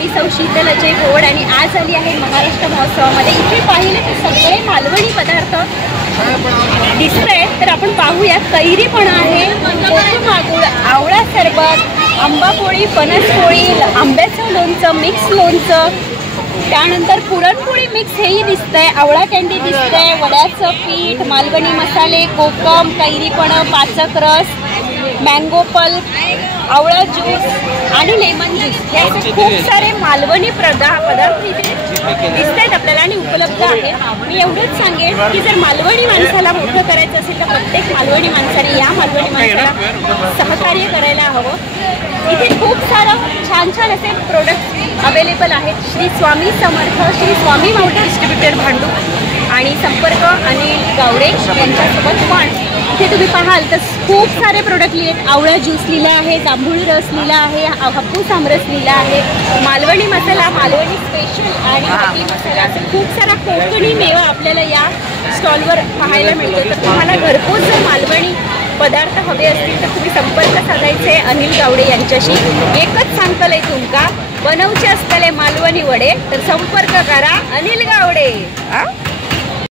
मी सौ शीतल अजय घोड आणि आज आली आहे महाराष्ट्र महोत्सवामध्ये। इथे पाहिले तर सगळे मालवणी पदार्थ दिसत आहेत। तर आपण पाहूया, कैरी पण आहे, कोकम आवळा सरबत, आंबा पोळी, फणस पोळी, आंब्याचं लोणचं, मिक्स लोणचं, त्यानंतर पुरणपोळी मिक्स हेही दिसतंय, आवळा कँडी दिसतंय, वड्याचं पीठ, मालवणी मसाले, कोकम, कैरीपण, पाचक रस, मँगो पल्प, आवळा ज्यूस आणि लेमन ज्यूस हे असे खूप सारे मालवणी पदार्थ इथे दिसत आहेत आपल्याला आणि उपलब्ध आहे। मी एवढंच सांगेन की जर मालवणी माणसाला मोठं करायचं असेल तर प्रत्येक मालवणी माणसाने या मालवणी माणसाला सहकार्य करायला हवं। इथे खूप सारं छान छान असे प्रोडक्ट्स अवेलेबल आहेत। श्री स्वामी समर्थ, श्री स्वामी मोटर डिस्ट्रीब्युटर भांडूप आणि संपर्क अनिल गावडे यांच्यासोबत पण इथे तुम्ही पाहाल तर खूप सारे प्रोडक्ट लिहिलेत। आवळा ज्यूस लिहिला आहे, जांभूळ रस लिहिला आहे, हापूस आमरस लिहिला आहे, मालवणी मसाला, मालवणी स्पेशल आणि हाती मसाला, असं खूप सारा कोकणी मेवा आपल्याला या स्टॉलवर पाहायला मिळतो। तर तुम्हाला घरपोच जर मालवणी पदार्थ हवे असतील तर तुम्ही संपर्क साधायचे अनिल गावडे यांच्याशी। एकच सांगतलंय तुमका, बनवचे असतले मालवणी वडे तर संपर्क करा अनिल गावडे।